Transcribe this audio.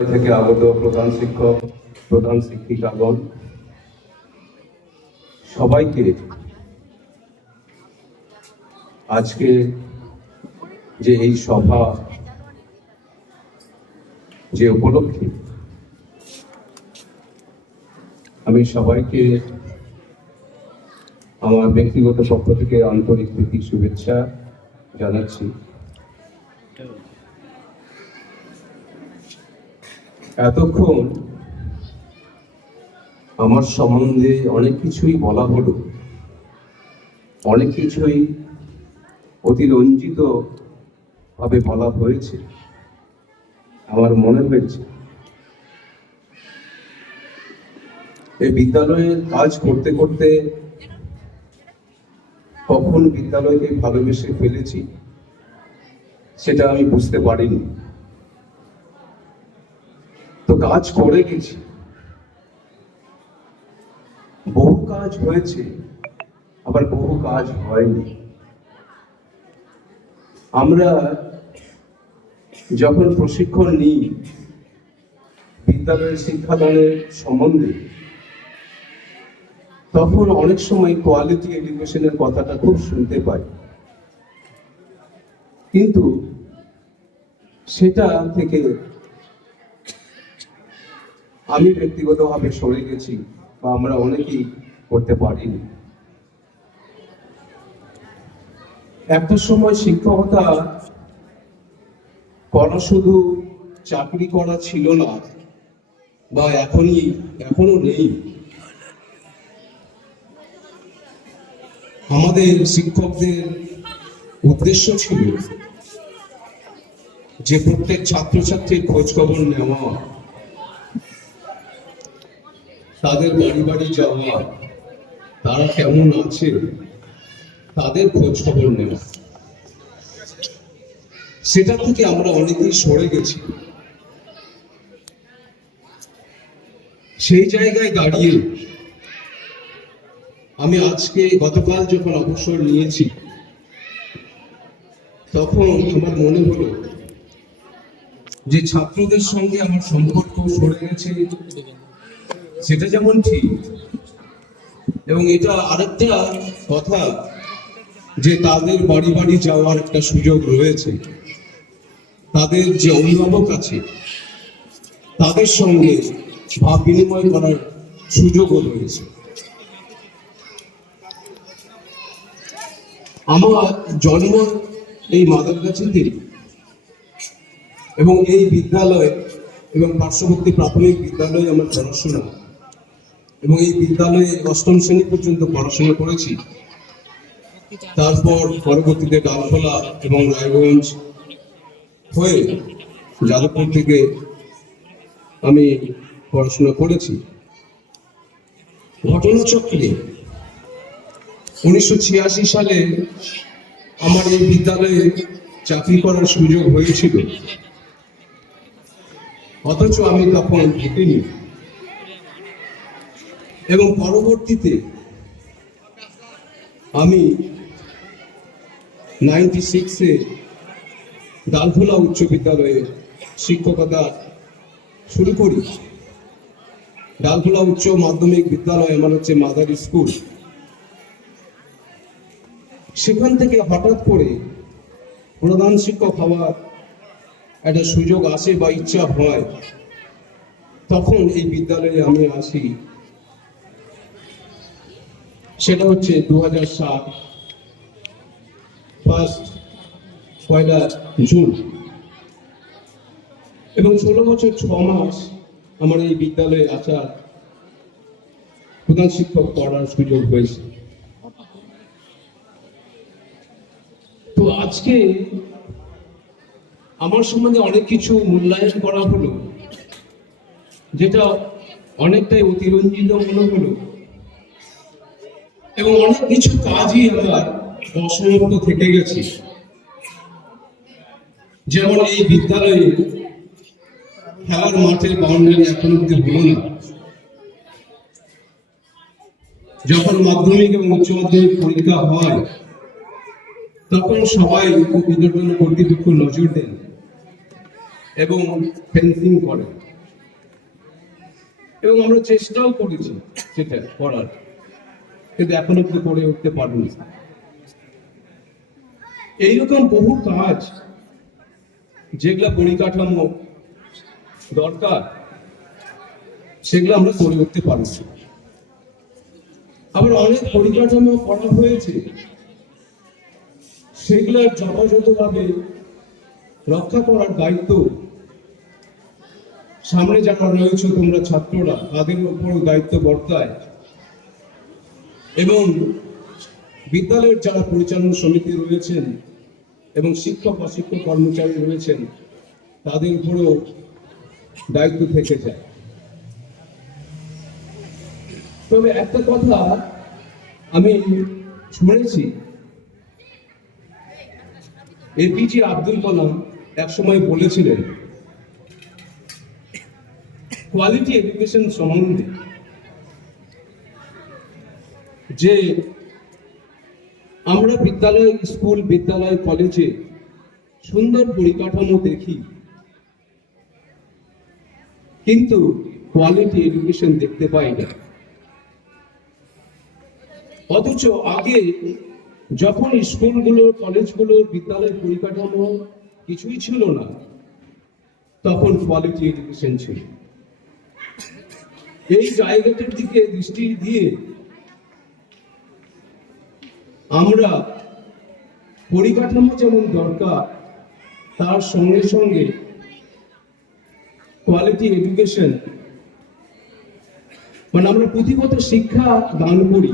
থেকে আগত প্রধান শিক্ষক, প্রধান শিক্ষিকাগণ সবাইকে আজকে যে এই সভা যে উপলক্ষে আমি সবাইকে আমার ব্যক্তিগত পক্ষ থেকে আন্তরিক প্রীতি শুভেচ্ছা জানাচ্ছি। এতক্ষণ আমার সম্বন্ধে অনেক কিছুই বলা হলো, অনেক কিছুই অতিরঞ্জিত ভাবে বলা হয়েছে। আমার মনে হয়েছে এই বিদ্যালয়ের কাজ করতে করতে কখন বিদ্যালয়কে ভালোবেসে ফেলেছি সেটা আমি বুঝতে পারিনি। তো কাজ করে গেছি, বহু কাজ হয়েছে, আবার বহু কাজ হয়নি। আমরা যখন প্রশিক্ষণ নিই বিদ্যালয়ের শিক্ষাদানের সম্বন্ধে, তখন অনেক সময় কোয়ালিটি এডুকেশনের কথাটা খুব শুনতে পাই, কিন্তু সেটা থেকে আমি ব্যক্তিগতভাবে সরে গেছি বা আমরা অনেকেই করতে পারিনি। একটা সময় শিক্ষকতা করা শুধু চাকরি করা ছিল না, বা এখনো নেই। আমাদের শিক্ষকদের উদ্দেশ্য ছিল যে প্রত্যেক ছাত্রছাত্রীর খোঁজ খবর নেওয়া, তাদের বাড়ি বাড়ি যাওয়া, তারা কেমন আছে তাদের খোঁজ খবর নেওয়া। সেটা থেকে আমরা অনেকেই সরে গেছি। সেই জায়গায় দাঁড়িয়ে আমি গতকাল যখন অবসর নিয়েছি, তখন আমার মনে হলো যে ছাত্রদের সঙ্গে আমার সম্পর্ক সরে গেছে, সেটা যেমন ঠিক, এবং এটা আরেকটা কথা যে তাদের বাড়ি বাড়ি যাওয়ার একটা সুযোগ রয়েছে, তাদের যে অভিভাবক আছে তাদের সঙ্গে ভাব বিনিময় করার সুযোগও রয়েছে। আমার জন্ম এই মাদারগাছিতে, এবং এই বিদ্যালয় এবং পার্শ্ববর্তী প্রাথমিক বিদ্যালয়ে আমার পড়াশোনা, এবং এই বিদ্যালয়ে অষ্টম শ্রেণী পর্যন্ত পড়াশোনা করেছি। তারপর পরবর্তীতে ডালখোলা এবং রায়গঞ্জ হয়ে যাদবপুর থেকে আমি পড়াশোনা করেছি। ঘটনাচক্রে 1986 সালে আমার এই বিদ্যালয়ে চাকরি করার সুযোগ হয়েছিল, অথচ আমি তখন ঢুকিনি। এবং পরবর্তীতে আমি 96-এ ডালখোলা উচ্চ বিদ্যালয়ে শিক্ষকতা শুরু করি। ডালখোলা উচ্চ মাধ্যমিক বিদ্যালয় আমার হচ্ছে মাদার স্কুল। সেখান থেকে হঠাৎ করে প্রধান শিক্ষক হওয়ার একটা সুযোগ আসে বা ইচ্ছা হয়, তখন এই বিদ্যালয়ে আমি আসি। সেটা হচ্ছে 2007 পয়লা জুন, এবং 16 বছর 6 মাস আমার এই বিদ্যালয়ে আসার, প্রধান শিক্ষক পড়ার সুযোগ হয়েছে। তো আজকে আমার সম্বন্ধে অনেক কিছু মূল্যায়ন করা হলো, যেটা অনেকটাই অতিরঞ্জিত মনে হলো, এবং অনেক কিছু কাজই আমার অসমাপ্ত থেকে গেছে। যেমন এই বিদ্যালয়ে খেলার মাঠের বাউন্ডারি এখন অব্দি হলো না। যখন মাধ্যমিক এবং উচ্চ মাধ্যমিক পরীক্ষা হয়, তখন সবাই এটার জন্য কর্তৃপক্ষ নজর দেন এবং ফেন্সিং করে। এবং আমরা চেষ্টাও করেছি সেটা করার, কিন্তু এখনো অব্দি করে উঠতে পারিনি। এইরকম বহু কাজ যেগুলা পরিকাঠামো দরকার সেগুলো আমরা করে উঠতে পারছি। আবার অনেক পরিকাঠামো করা হয়েছে, সেগুলো যথাযথভাবে রক্ষা করার দায়িত্ব সামনে যারা রয়েছে তোমরা ছাত্ররা, তাদের উপরও দায়িত্ব বর্তায়, এবং বিদ্যালয়ের যারা পরিচালনা সমিতি রয়েছেন এবং শিক্ষক অশিক্ষক কর্মচারী রয়েছেন, তাদের উপরও দায়িত্ব থেকে যায়। তবে একটা কথা আমি শুনেছি, এপিজে আব্দুল কালাম একসময় বলেছিলেন কোয়ালিটি এডুকেশন সম্বন্ধে, যে আমরা বিদ্যালয়, স্কুল, বিদ্যালয়, কলেজে সুন্দর পরিকাঠামো দেখি, কিন্তু কোয়ালিটি এডুকেশন দেখতে পাই না। অথচ আগে যখন স্কুলগুলো, কলেজগুলো, বিদ্যালয়ের পরিকাঠামো কিছুই ছিল না, তখন কোয়ালিটি এডুকেশন ছিল। এই জায়গাটার দিকে দৃষ্টি দিয়ে আমরা পরিকাঠামো যেমন দরকার, তার সঙ্গে সঙ্গে কোয়ালিটি এডুকেশন, মানে আমরা পুঁথিগত শিক্ষা দান করি,